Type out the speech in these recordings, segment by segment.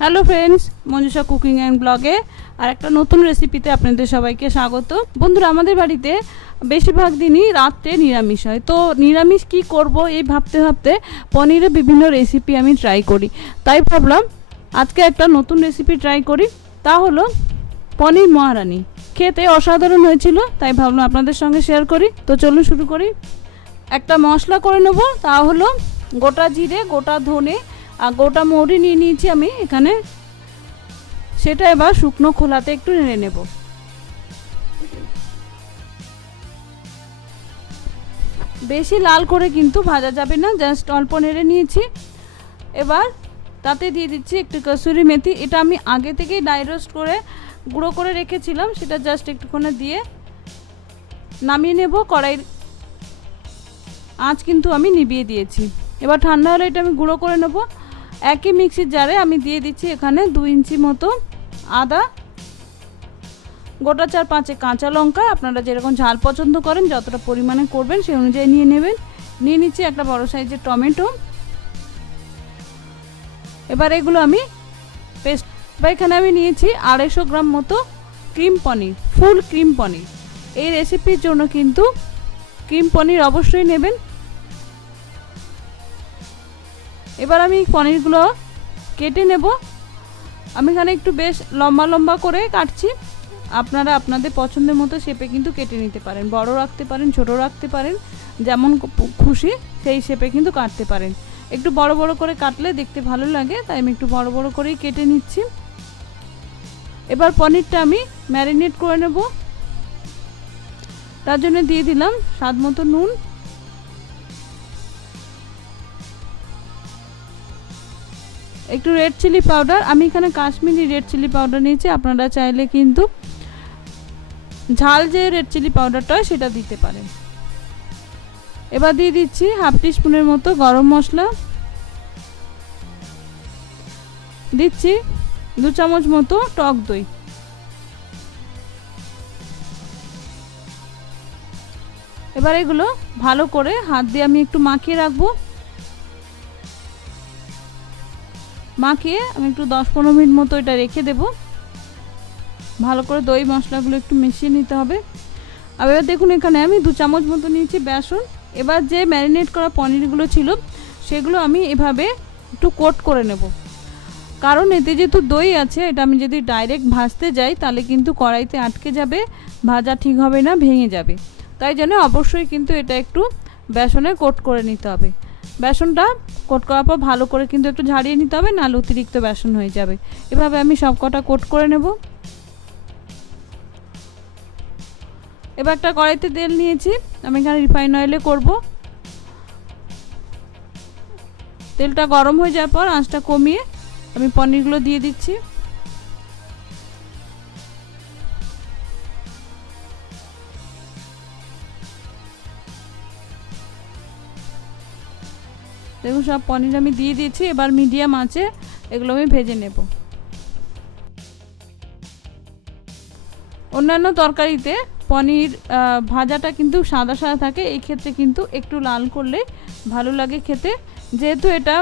Hello friends, Manjusha cooking and ব্লগে আর একটা নতুন রেসিপিতে আপনাদের সবাইকে স্বাগত। বন্ধুরা, আমাদের বাড়িতে বেশিরভাগ দিনই রাত্রে নিরামিষ হয়। তো নিরামিষ কি করব এই ভাবতে ভাবতে পনিরের বিভিন্ন রেসিপি আমি ট্রাই করি। তাই ভাবলাম আজকে একটা নতুন রেসিপি ট্রাই করি, তা হলো পনির মহারানি। খেতে অসাধারণ হয়েছিল, তাই ভাবলাম আপনাদের সঙ্গে শেয়ার করি। তো চলুন শুরু করি। একটা মশলা করে নেব, তা হলো গোটা জিরে, গোটা ধনে আর গোটা মৌরি নিয়ে নিয়েছি আমি এখানে। সেটা এবার শুকনো খোলাতে একটু নেড়ে নেব। বেশি লাল করে কিন্তু ভাজা যাবে না, জাস্ট অল্প নেড়ে নিয়েছি। এবার তাতে দিয়ে দিচ্ছি একটু কসুরি মেথি। এটা আমি আগে থেকেই ড্রাই রোস্ট করে গুঁড়ো করে রেখেছিলাম, সেটা জাস্ট একটুখানি দিয়ে নামিয়ে নেব। কড়াইয়ের আঁচ কিন্তু আমি নিভিয়ে দিয়েছি। এবার ঠান্ডা হলে এটা আমি গুঁড়ো করে নেব। একই মিক্সির জারে আমি দিয়ে দিচ্ছি এখানে 2 ইঞ্চি মতো আদা, গোটা 4-5 কাঁচা লঙ্কা। আপনারা যেরকম ঝাল পছন্দ করেন, যতটা পরিমাণে করবেন সেই অনুযায়ী নিয়ে নেবেন। নিয়ে নিচ্ছি একটা বড় সাইজের টমেটো। এবার এগুলো আমি পেস্ট। বা এখানে আমি নিয়েছি 250 গ্রাম মতো ক্রিম পনির, ফুল ক্রিম পনির। এই রেসিপির জন্য কিন্তু ক্রিম পনির অবশ্যই নেবেন। এবার আমি পনিরগুলো কেটে নেব। আমি এখানে একটু বেশ লম্বা লম্বা করে কাটছি। আপনারা আপনাদের পছন্দের মতো শেপে কিন্তু কেটে নিতে পারেন। বড় রাখতে পারেন, ছোট রাখতে পারেন, যেমন খুশি সেই শেপে কিন্তু কাটতে পারেন। একটু বড় বড় করে কাটলে দেখতে ভালো লাগে, তাই আমি একটু বড় বড় করেই কেটে নিচ্ছি। এবার পনিরটা আমি ম্যারিনেট করে নেব। তার জন্য দিয়ে দিলাম স্বাদ মতো নুন, একটু রেড চিলি পাউডার। আমি এখানে কাশ্মীরি রেড চিলি পাউডার নিয়েছি, আপনারা চাইলে কিন্তু ঝাল যে রেড চিলি পাউডারটা হয় সেটা দিতে পারেন। এবার দিয়ে দিচ্ছি 1/2 টিস্পুনের মতো গরম মশলা, দিচ্ছি 2 চামচ মতো টক দই। এবার এগুলো ভালো করে হাত দিয়ে আমি একটু মাখিয়ে রাখবো। মাখিয়ে আমি একটু 10-15 মিনিট মতো এটা রেখে দেব। ভালো করে দই মশলাগুলো একটু মিশিয়ে নিতে হবে। আর এবার দেখুন এখানে আমি 2 চামচ মতো নিয়েছি বেসন। এবার যে ম্যারিনেট করা পনিরগুলো ছিল সেগুলো আমি এভাবে একটু কোট করে নেব। কারণ এতে যেহেতু দই আছে, এটা আমি যদি ডাইরেক্ট ভাজতে যাই তাহলে কিন্তু কড়াইতে আটকে যাবে, ভাজা ঠিক হবে না, ভেঙে যাবে। তাই জন্য অবশ্যই কিন্তু এটা একটু বেসনে কোট করে নিতে হবে। বেসনটা কোট করার পর ভালো করে কিন্তু একটু ঝাড়িয়ে নিতে হবে, নাহলে অতিরিক্ত বেসন হয়ে যাবে। এভাবে আমি সব কটা কোট করে নেব। এবার একটা কড়াইতে তেল নিয়েছি, আমি এখানে রিফাইন অয়েলে করব। তেলটা গরম হয়ে যাওয়ার পর আঁচটা কমিয়ে আমি পনিরগুলো দিয়ে দিচ্ছি। দেখুন সব পনির আমি দিয়ে দিয়েছি। এবার মিডিয়াম আঁচে এগুলো আমি ভেজে নেব। অন্যান্য তরকারিতে পনির ভাজাটা কিন্তু সাদা সাদা থাকে, এই ক্ষেত্রে কিন্তু একটু লাল করলে ভালো লাগে খেতে। যেহেতু এটা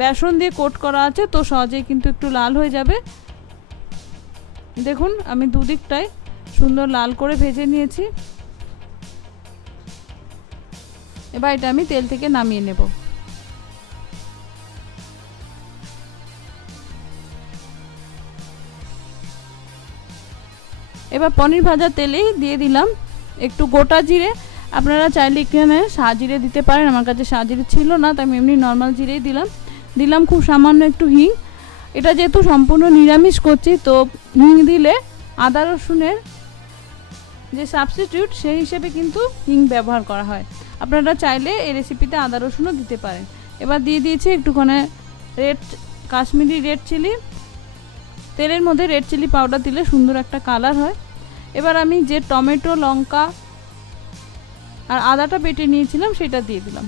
বেসন দিয়ে কোট করা আছে, তো সহজেই কিন্তু একটু লাল হয়ে যাবে। দেখুন আমি দুদিকটাই সুন্দর লাল করে ভেজে নিয়েছি। এবার এটা আমি তেল থেকে নামিয়ে নেব। এবার পনির ভাজা তেলেই দিয়ে দিলাম একটু গোটা জিরে। আপনারা চাইলে এখানে সাজিরে দিতে পারেন, আমার কাছে সাজিরে ছিল না, তাই আমি এমনি নর্মাল জিরেই দিলাম খুব সামান্য একটু হিং। এটা যেহেতু সম্পূর্ণ নিরামিষ করছি, তো হিং দিলে আদা রসুনের যে সাবস্টিটিউট সেই হিসেবে কিন্তু হিং ব্যবহার করা হয়। আপনারা চাইলে এই রেসিপিতে আদা রসুনও দিতে পারেন। এবার দিয়ে দিয়েছি একটুখানি কাশ্মীরি রেড চিলি। তেলের মধ্যে রেড চিলি পাউডার দিলে সুন্দর একটা কালার হয়। এবার আমি যে টমেটো, লঙ্কা আর আদাটা বেটে নিয়েছিলাম সেটা দিয়ে দিলাম।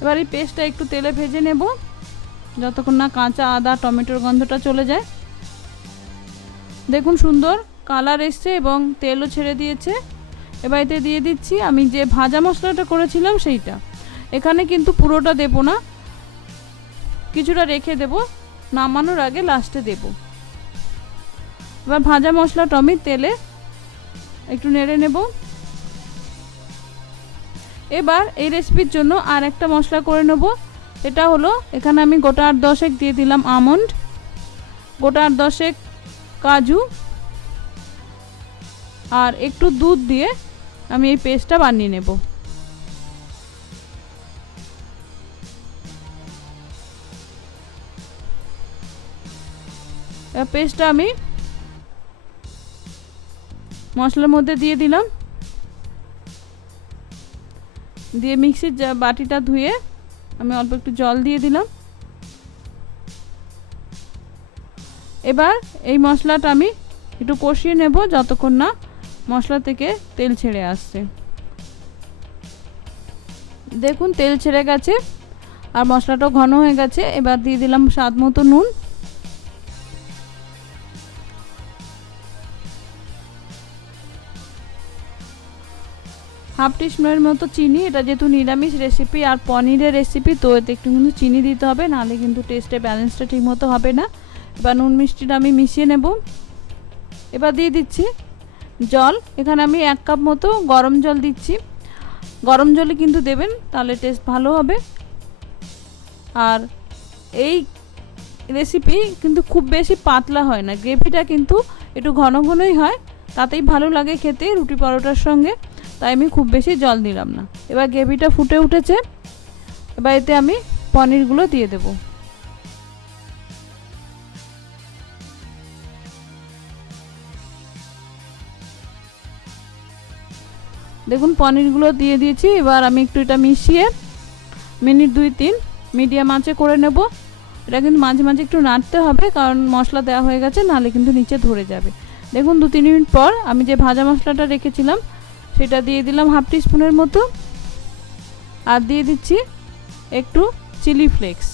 এবার এই পেস্টটা একটু তেলে ভেজে নেব, যতক্ষণ না কাঁচা আদা টমেটোর গন্ধটা চলে যায়। দেখুন সুন্দর কালার এসছে এবং তেলও ছেড়ে দিয়েছে। এবার এতে দিয়ে দিচ্ছি আমি যে ভাজা মশলাটা করেছিলাম সেইটা। এখানে কিন্তু পুরোটা দেব না, কিছুটা রেখে দেব, নামানোর আগে লাস্টে দেব। এবার ভাজা মশলাটা আমি তেলে একটু নেড়ে নেব। এবার এই রেসিপির জন্য আর একটা মশলা করে নেব। এটা হলো, এখানে আমি গোটা 8-10 দিয়ে দিলাম আমন্ড, গোটা 8-10 কাজু, আর একটু দুধ দিয়ে আমি এই পেস্টটা বানিয়ে নেব। পেস্টটা আমি মশলার মধ্যে দিয়ে দিলাম, দিয়ে মিক্সির বাটিটা ধুয়ে আমি অল্প একটু জল দিয়ে দিলাম। এবার এই মশলাটা আমি একটু কষিয়ে নেব যতক্ষণ না মশলা থেকে তেল ছেড়ে আসছে। দেখুন তেল ছেড়ে গেছে আর মশলাটাও ঘন হয়ে গেছে। এবার দিয়ে দিলাম স্বাদ মতো নুন, হাফ টিস্পুনের মতো চিনি। এটা যেহেতু নিরামিষ রেসিপি আর পনিরের রেসিপি, তো এতে একটু কিন্তু চিনি দিতে হবে, নাহলে কিন্তু টেস্টে ব্যালেন্সটা ঠিক মতো হবে না। এবার নুন মিষ্টিটা আমি মিশিয়ে নেব। এবার দিয়ে দিচ্ছি জল। এখানে আমি 1 কাপ মতো গরম জল দিচ্ছি। গরম জলে কিন্তু দেবেন, তাহলে টেস্ট ভালো হবে। আর এই রেসিপি কিন্তু খুব বেশি পাতলা হয় না, গ্রেভিটা কিন্তু একটু ঘন ঘনই হয়, তাতেই ভালো লাগে খেতে রুটি পরোটার সঙ্গে, তাই আমি খুব বেশি জল দিলাম না। এবার গ্রেভিটা ফুটে উঠেছে, এবার এতে আমি পনিরগুলো দিয়ে দেব। দেখুন পনিরগুলো দিয়ে দিয়েছি। এবার আমি একটু এটা মিশিয়ে মিনিট 2-3 মিডিয়াম আঁচে করে নেব। এটা কিন্তু মাঝে মাঝে একটু নাড়তে হবে, কারণ মশলা দেওয়া হয়ে গেছে, নাহলে কিন্তু নিচে ধরে যাবে। দেখুন 2-3 মিনিট পর আমি যে ভাজা মশলাটা রেখেছিলাম সেটা দিয়ে দিলাম হাফ টিস্পুনের মতো, আর দিয়ে দিচ্ছি একটু চিলি ফ্লেক্স।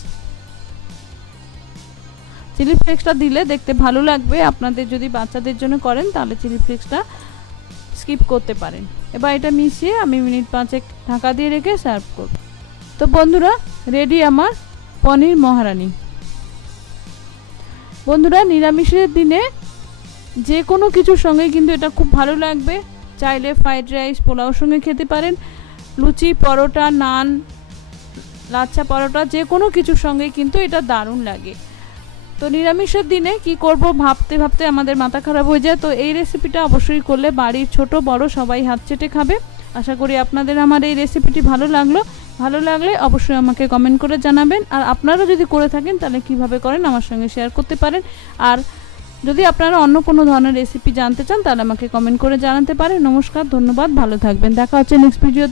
চিলি ফ্লেক্সটা দিলে দেখতে ভালো লাগবে। আপনাদের যদি বাচ্চাদের জন্য করেন তাহলে চিলি ফ্লেক্সটা স্কিপ করতে পারেন। এবার এটা মিশিয়ে আমি মিনিট 5 ঢাকা দিয়ে রেখে সার্ভ করব। তো বন্ধুরা, রেডি আমার পনির মহারানি। বন্ধুরা, নিরামিষের দিনে যে কোনো কিছুর সঙ্গে কিন্তু এটা খুব ভালো লাগবে। চাইলে ফ্রাইড রাইস, পোলাওর সঙ্গে খেতে পারেন, লুচি, পরোটা, নান, লাচ্ছা পরোটা, যে কোনো কিছুর সঙ্গে কিন্তু এটা দারুণ লাগে। তো নিরামিষের দিনে কি করব ভাবতে ভাবতে আমাদের মাথা খারাপ হয়ে যায়। তো এই রেসিপিটা অবশ্যই করলে বাড়ির ছোট বড় সবাই হাত চেটে খাবে। আশা করি আপনাদের আমার এই রেসিপিটি ভালো লাগলো। ভালো লাগলে অবশ্যই আমাকে কমেন্ট করে জানাবেন। আর আপনারা যদি করে থাকেন তাহলে কিভাবে করেন আমার সঙ্গে শেয়ার করতে পারেন। আর যদি আপনারা অন্য কোনো ধরনের রেসিপি জানতে চান তাহলে আমাকে কমেন্ট করে জানাতে পারেন। নমস্কার, ধন্যবাদ, ভালো থাকবেন। দেখা হচ্ছে নেক্সট ভিডিওতে।